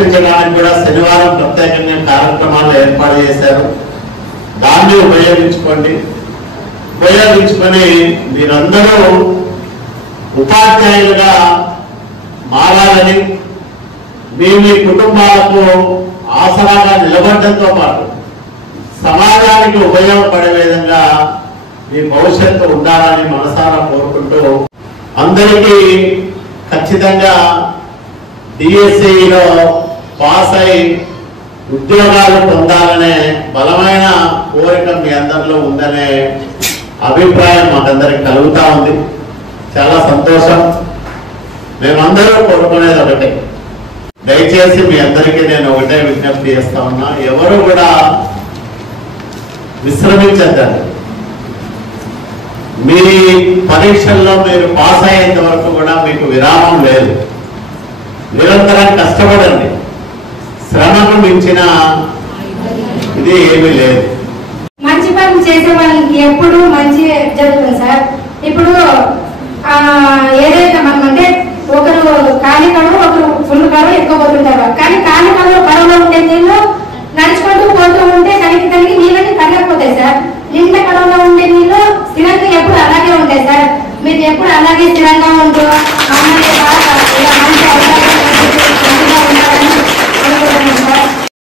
కల్పించడానికి కూడా శనివారం ప్రత్యేకంగా కార్యక్రమాలు ఏర్పాటు చేశారు. దాన్ని ఉపయోగించుకొని మీరందరూ ఉపాధ్యాయులుగా మారాలని, మీ కుటుంబాలకు ఆసరాగా నిలబడడంతో పాటు సమాజానికి ఉపయోగపడే విధంగా మీ భవిష్యత్తు ఉండాలని మనసారా కోరుకుంటూ అందరికీ ఖచ్చితంగా డిఎస్సిలో పాస్ అయి ఉద్యోగాలు పొందాలనే బలమైన కోరిక మీ అందరిలో ఉందనే అభిప్రాయం మాకందరికి కలుగుతా ఉంది. చాలా సంతోషం. మేమందరూ కోరుకునేది ఒకటే, దయచేసి మీ అందరికీ నేను ఒకటే విజ్ఞప్తి చేస్తా ఉన్నా, ఎవరు కూడా విశ్రమించద్దండి. మీ పరీక్షల్లో మీరు పాస్ అయ్యేంత వరకు కూడా మీకు విరామం లేదు. నిరంతరం కష్టపడండి. శ్రమకు మించిన ఇది ఏమీ లేదు. మంచి పని చేసే వాళ్ళకి ఎప్పుడు మంచి జరుగుతుంది సార్. ఇప్పుడు ఏదైతే మనం అంటే ఒకరు ఖాళీ కడువు, ఒకరు ఫుల్ కడువు ఎక్కువ పోతుంటారు. కానీ ఖాళీ కడువులో ఉండే నీళ్ళు నడుచుకుంటూ పోతూ ఉంటే కలిగి నీళ్ళని కరగకపోతాయి సార్. నిండ కడువులో ఉండే నీళ్ళు స్థిరంగా ఎప్పుడు అలాగే ఉంటాయి సార్. మీరు ఎప్పుడు అలాగే స్థిరంగా ఉంటూ మంచి